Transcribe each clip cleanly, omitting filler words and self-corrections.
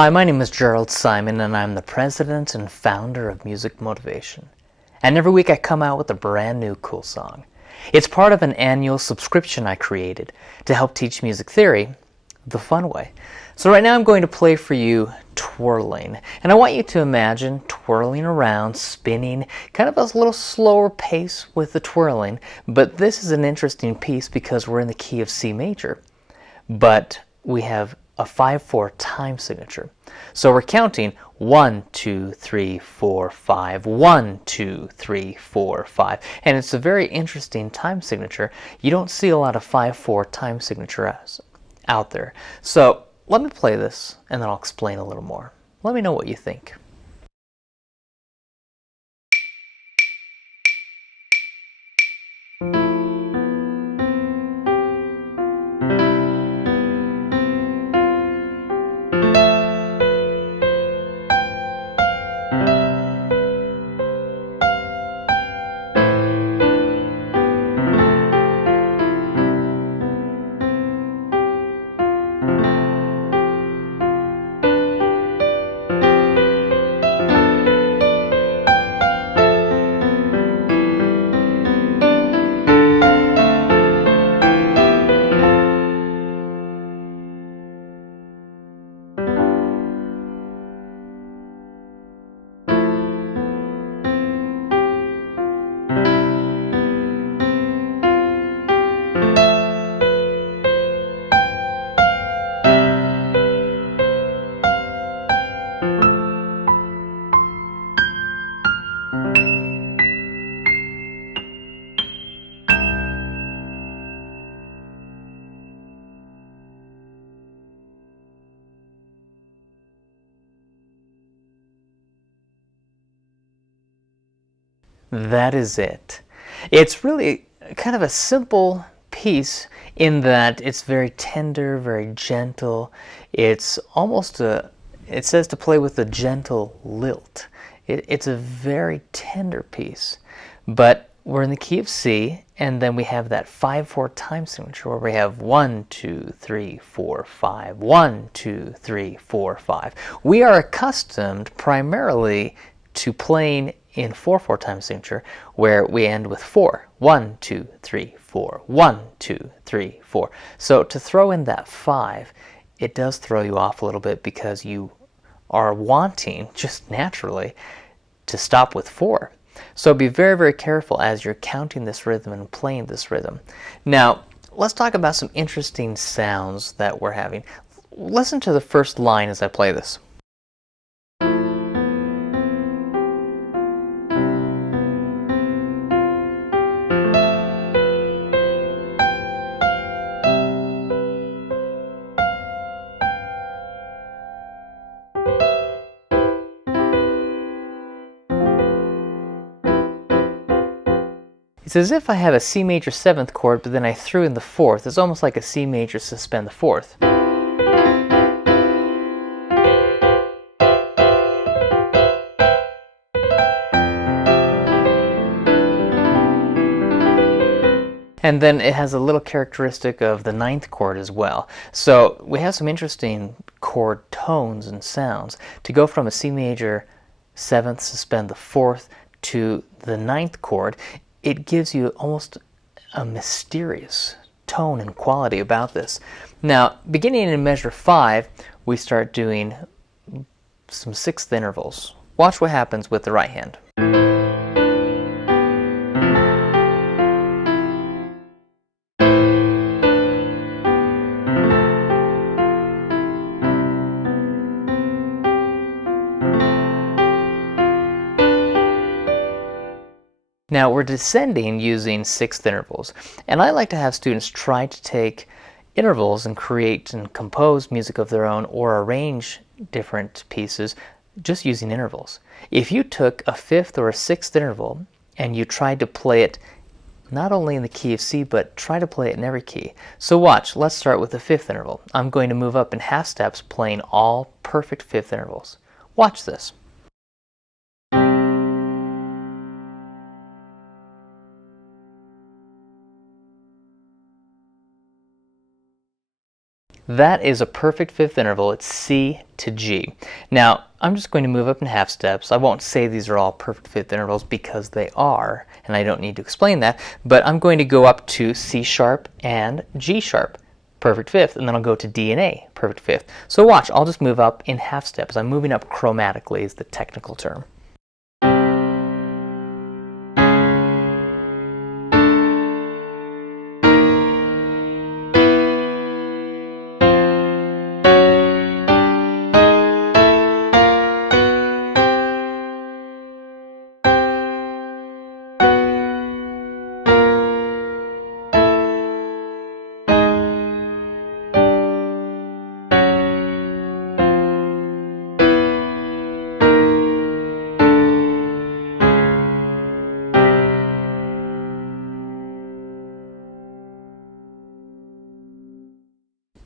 Hi, my name is Jerald Simon, and I'm the president and founder of Music Motivation. And every week I come out with a brand new cool song. It's part of an annual subscription I created to help teach music theory the fun way. So right now I'm going to play for you Twirling. And I want you to imagine twirling around, spinning, kind of a little slower pace with the twirling. But this is an interesting piece because we're in the key of C major. But we have a 5/4 time signature. So we're counting 1, 2, 3, 4, 5, 1, 2, 3, 4, 5. And it's a very interesting time signature. You don't see a lot of 5/4 time signatures out there. So let me play this and then I'll explain a little more. Let me know what you think. That is it. It's really kind of a simple piece in that it's very tender, very gentle. It's almost it says to play with a gentle lilt. It's a very tender piece. But we're in the key of C, and then we have that 5/4 time signature where we have 1, 2, 3, 4, 5, 1, 2, 3, 4, 5. We are accustomed primarily to playing in 4/4 time signature where we end with 4. 1, 2, 3, 4. 1, 2, 3, 4. So to throw in that 5, it does throw you off a little bit because you are wanting, just naturally, to stop with 4. So be very, very careful as you're counting this rhythm and playing this rhythm. Now, let's talk about some interesting sounds that we're having. Listen to the first line as I play this. It's as if I have a C major 7th chord, but then I threw in the 4th. It's almost like a C major suspend the 4th. And then it has a little characteristic of the 9th chord as well. So we have some interesting chord tones and sounds. To go from a C major 7th suspend the 4th to the 9th chord, it gives you almost a mysterious tone and quality about this. Now, beginning in measure 5, we start doing some 6th intervals. Watch what happens with the right hand. Now we're descending using 6th intervals, and I like to have students try to take intervals and create and compose music of their own or arrange different pieces just using intervals. If you took a 5th or a 6th interval and you tried to play it not only in the key of C, but try to play it in every key. So watch, let's start with the 5th interval. I'm going to move up in half steps playing all perfect 5th intervals. Watch this. That is a perfect fifth interval. It's C to G. Now, I'm just going to move up in half steps. I won't say these are all perfect fifth intervals because they are, and I don't need to explain that, but I'm going to go up to C sharp and G sharp, perfect fifth, and then I'll go to D and A, perfect fifth. So watch, I'll just move up in half steps. I'm moving up chromatically is the technical term.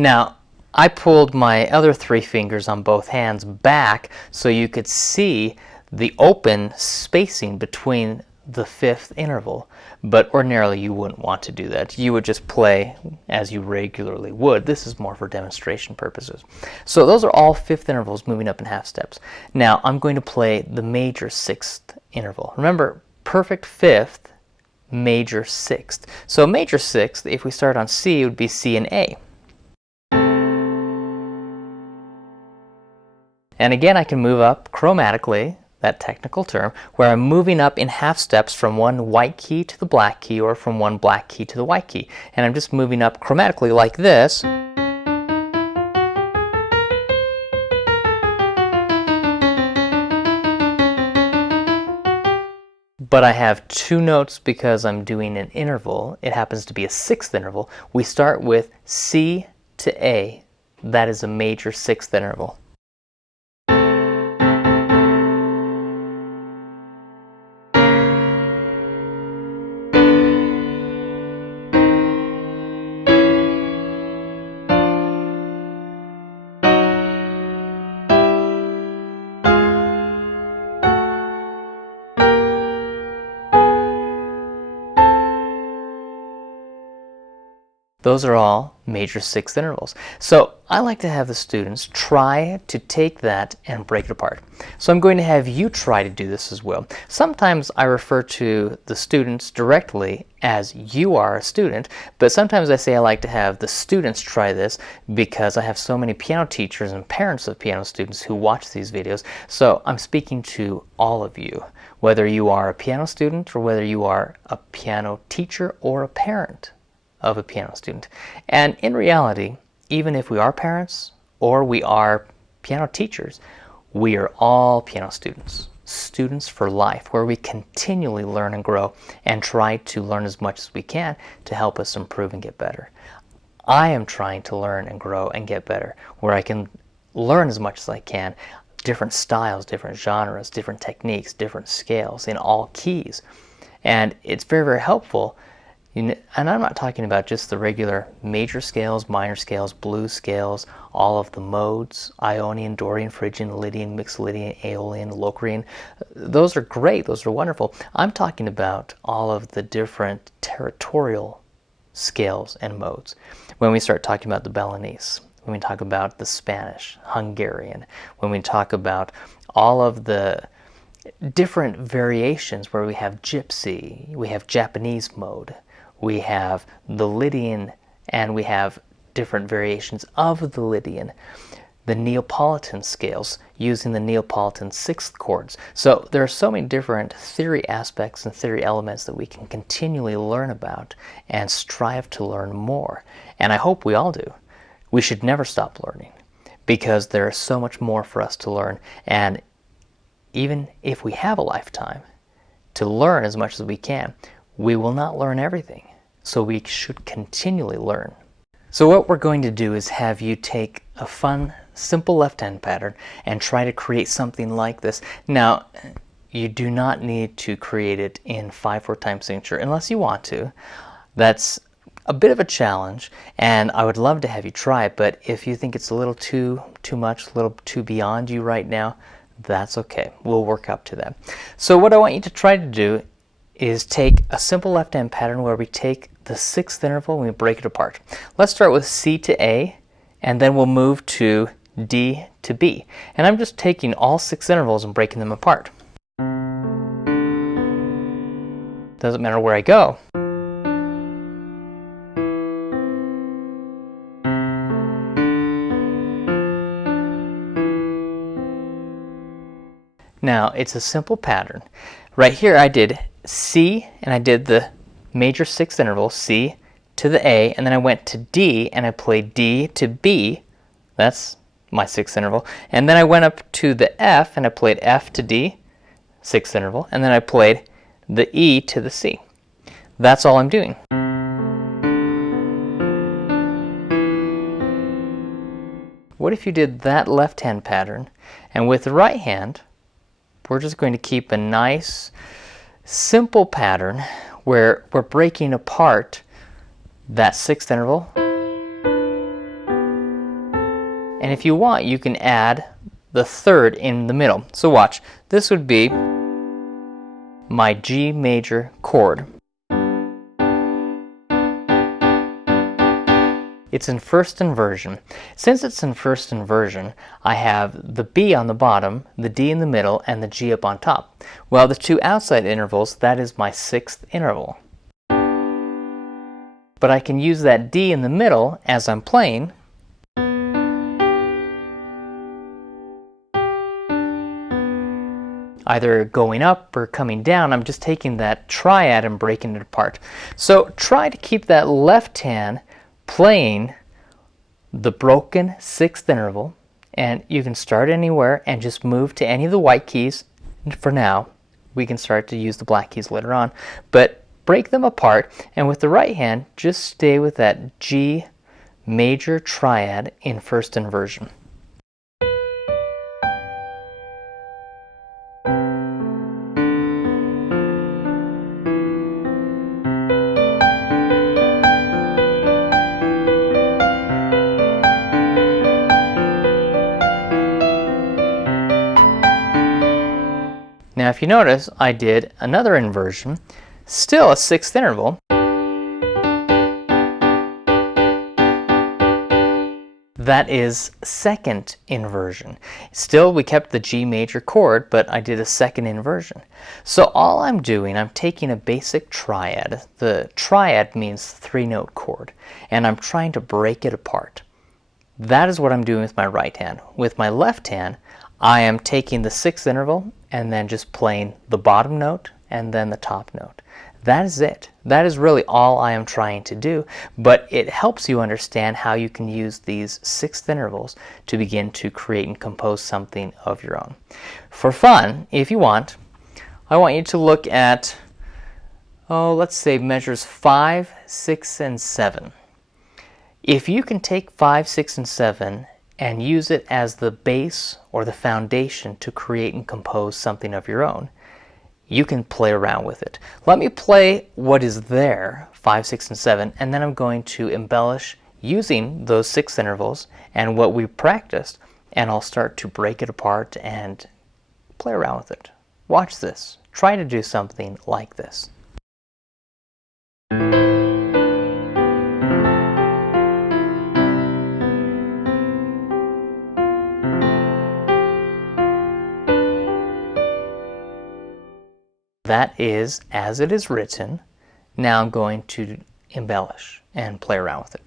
Now, I pulled my other three fingers on both hands back so you could see the open spacing between the fifth interval, but ordinarily you wouldn't want to do that. You would just play as you regularly would. This is more for demonstration purposes. So those are all fifth intervals moving up in half steps. Now I'm going to play the major sixth interval. Remember, perfect fifth, major sixth. So major sixth, if we start on C, it would be C and A. And again, I can move up chromatically, that technical term, where I'm moving up in half steps from one white key to the black key or from one black key to the white key. And I'm just moving up chromatically like this. But I have two notes because I'm doing an interval. It happens to be a sixth interval. We start with C to A. That is a major sixth interval. Those are all major sixth intervals. So I like to have the students try to take that and break it apart. So I'm going to have you try to do this as well. Sometimes I refer to the students directly as you are a student, but sometimes I say I like to have the students try this because I have so many piano teachers and parents of piano students who watch these videos. So I'm speaking to all of you, whether you are a piano student or whether you are a piano teacher or a parent of a piano student. And in reality, even if we are parents or we are piano teachers, we are all piano students. Students for life, where we continually learn and grow and try to learn as much as we can to help us improve and get better. I am trying to learn and grow and get better, where I can learn as much as I can, different styles, different genres, different techniques, different scales in all keys. And it's very, very helpful. And I'm not talking about just the regular major scales, minor scales, blues scales, all of the modes, Ionian, Dorian, Phrygian, Lydian, Mixolydian, Aeolian, Locrian. Those are great, those are wonderful. I'm talking about all of the different territorial scales and modes. When we start talking about the Balinese, when we talk about the Spanish, Hungarian, when we talk about all of the different variations where we have Gypsy, we have Japanese mode, we have the Lydian, and we have different variations of the Lydian. The Neapolitan scales, using the Neapolitan sixth chords. So there are so many different theory aspects and theory elements that we can continually learn about and strive to learn more. And I hope we all do. We should never stop learning because there is so much more for us to learn. And even if we have a lifetime to learn as much as we can, we will not learn everything, so we should continually learn. So what we're going to do is have you take a fun, simple left hand pattern and try to create something like this. Now, you do not need to create it in 5/4 time signature unless you want to. That's a bit of a challenge, and I would love to have you try it, but if you think it's a little too much, a little too beyond you right now, that's okay. We'll work up to that. So what I want you to try to do is take a simple left-hand pattern where we take the sixth interval and we break it apart. Let's start with C to A, and then we'll move to D to B. And I'm just taking all 6 intervals and breaking them apart. Doesn't matter where I go. Now, it's a simple pattern. Right here I did C, and I did the major 6th interval, C to the A, and then I went to D, and I played D to B. That's my 6th interval. And then I went up to the F, and I played F to D, 6th interval, and then I played the E to the C. That's all I'm doing. What if you did that left hand pattern, and with the right hand, we're just going to keep a nice, simple pattern where we're breaking apart that 6th interval. And if you want, you can add the 3rd in the middle. So watch, this would be my G major chord. It's in first inversion. Since it's in first inversion, I have the B on the bottom, the D in the middle, and the G up on top. Well, the 2 outside intervals, that is my 6th interval. But I can use that D in the middle as I'm playing. Either going up or coming down. I'm just taking that triad and breaking it apart. So try to keep that left hand playing the broken 6th interval, and you can start anywhere and just move to any of the white keys. For now, we can start to use the black keys later on, but break them apart, and with the right hand, just stay with that G major triad in first inversion. Now if you notice, I did another inversion, still a 6th interval. That is second inversion. Still, we kept the G major chord, but I did a second inversion. So all I'm doing, I'm taking a basic triad. The triad means 3-note chord, and I'm trying to break it apart. That is what I'm doing with my right hand. With my left hand, I am taking the 6th interval and then just playing the bottom note and then the top note. That is it. That is really all I am trying to do, but it helps you understand how you can use these 6th intervals to begin to create and compose something of your own. For fun, if you want, I want you to look at, let's say measures 5, 6, and 7. If you can take 5, 6, and 7 and use it as the base or the foundation to create and compose something of your own, you can play around with it. Let me play what is there, 5, 6, and 7, and then I'm going to embellish using those 6 intervals and what we practiced, and I'll start to break it apart and play around with it. Watch this. Try to do something like this. That is as it is written. Now I'm going to embellish and play around with it.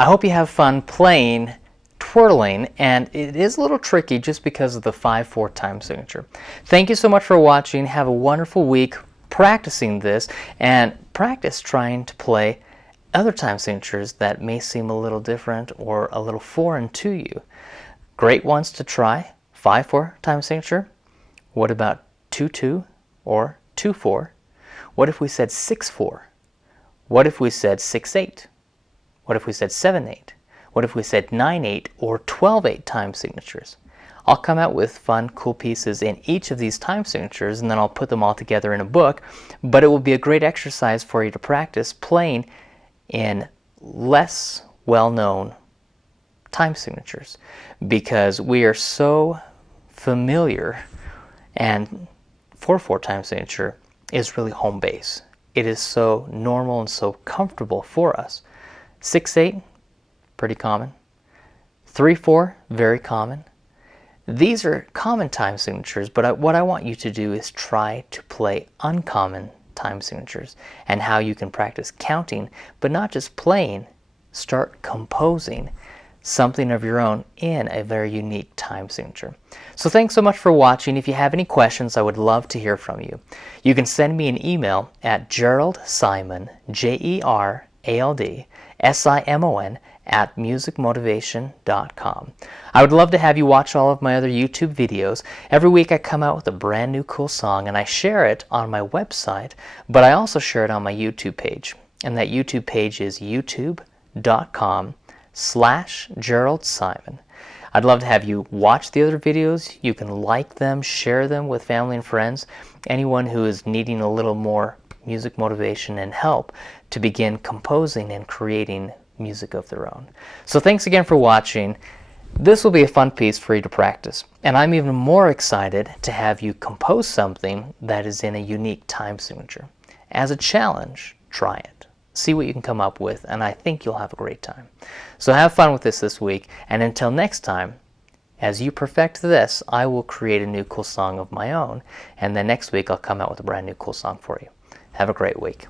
I hope you have fun playing Twirling, and it is a little tricky just because of the 5/4 time signature. Thank you so much for watching. Have a wonderful week practicing this, and practice trying to play other time signatures that may seem a little different or a little foreign to you. Great ones to try: 5/4 time signature. What about 2/2 or 2/4? What if we said 6/4? What if we said 6/8? What if we said 7/8? What if we said 9/8 or 12/8 time signatures? I'll come out with fun, cool pieces in each of these time signatures, and then I'll put them all together in a book. But it will be a great exercise for you to practice playing in less well-known time signatures, because we are so familiar, and 4/4 time signature is really home base. It is so normal and so comfortable for us. 6/8, pretty common. 3/4, very common. These are common time signatures, but what I want you to do is try to play uncommon time signatures, and how you can practice counting, but not just playing. Start composing something of your own in a very unique time signature. So thanks so much for watching. If you have any questions, I would love to hear from you. You can send me an email at Jerald Simon, JeraldSimon, at musicmotivation.com. I would love to have you watch all of my other YouTube videos. Every week I come out with a brand new cool song, and I share it on my website, but I also share it on my YouTube page. And that YouTube page is youtube.com/Jerald Simon. I'd love to have you watch the other videos. You can like them, share them with family and friends, anyone who is needing a little more music motivation and help to begin composing and creating music of their own. So thanks again for watching. This will be a fun piece for you to practice, and I'm even more excited to have you compose something that is in a unique time signature. As a challenge, try it. See what you can come up with, and I think you'll have a great time. So have fun with this week, and until next time, as you perfect this, I will create a new cool song of my own, and then next week I'll come out with a brand new cool song for you. Have a great week.